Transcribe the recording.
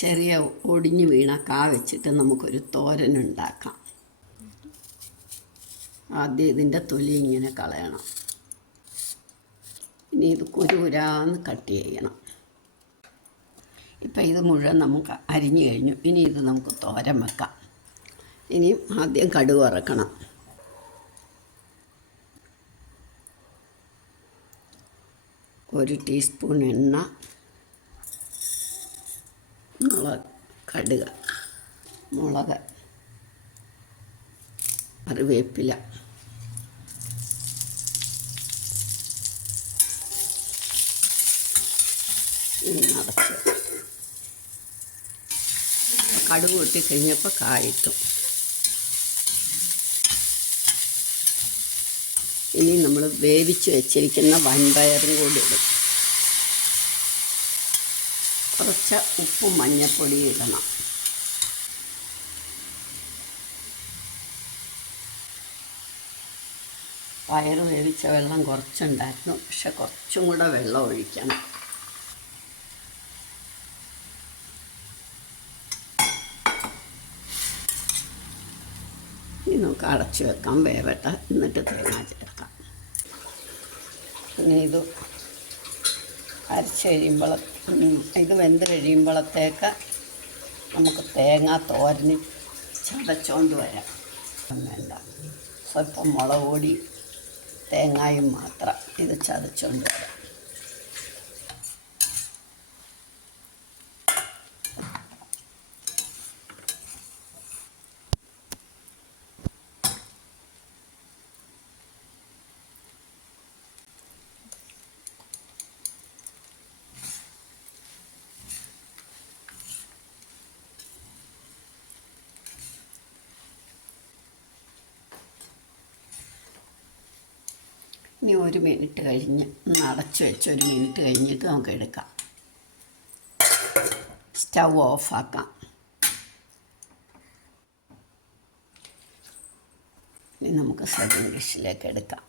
ചെറിയ ഒടിഞ്ഞു വീണ കാ വെച്ചിട്ട് നമുക്കൊരു തോരനുണ്ടാക്കാം. ആദ്യം ഇതിൻ്റെ തൊലി ഇങ്ങനെ കളയണം. ഇനി ഇത് കുരുകുരാന്ന് കട്ട് ചെയ്യണം. ഇപ്പം ഇത് മുഴുവൻ നമുക്ക് അരിഞ്ഞു കഴിഞ്ഞു. ഇനി ഇത് നമുക്ക് തോരൻ വെക്കാം. ഇനിയും ആദ്യം കടുക് വറക്കണം. ഒരു ടീസ്പൂൺ എണ്ണ, കടുക്, മുളക്, കറിവേപ്പില, നിറച്ച് കടുക് പൊട്ടി കഴിഞ്ഞപ്പോൾ കായിട്ടു. ഇനി നമ്മൾ വേവിച്ച് വെച്ചിരിക്കുന്ന വൻപയറും കൂടി ഇടും. കുറച്ച് ഉപ്പും മഞ്ഞൾപ്പൊടിയും ഇടണം. പയർ വേവിച്ച വെള്ളം കുറച്ചുണ്ടായിരുന്നു, പക്ഷെ കുറച്ചും കൂടെ വെള്ളം ഒഴിക്കണം. ഇനി നമുക്ക് അടച്ചു വെക്കാം, വേവട്ടെ. എന്നിട്ട് തേങ്ങ ചേർക്കാം. പിന്നെ ഇത് അരച്ച് കഴിയുമ്പോൾ, ഇത് വെന്ത് കഴിയുമ്പോഴത്തേക്ക് നമുക്ക് തേങ്ങ തോരന് ചതച്ചുകൊണ്ട് വരാം. വേണ്ട, സ്വല്പം മുളക് പൊടി, തേങ്ങായും മാത്രം ഇത് ചതച്ചുകൊണ്ട് വരാം. ഇനി ഒരു മിനിറ്റ് കഴിഞ്ഞ് അടച്ചു വെച്ച് ഒരു മിനിറ്റ് കഴിഞ്ഞിട്ട് നമുക്ക് എടുക്കാം. സ്റ്റൗ ഓഫാക്കാം. ഇനി നമുക്ക് സർവിങ് ഡിഷിലേക്ക് എടുക്കാം.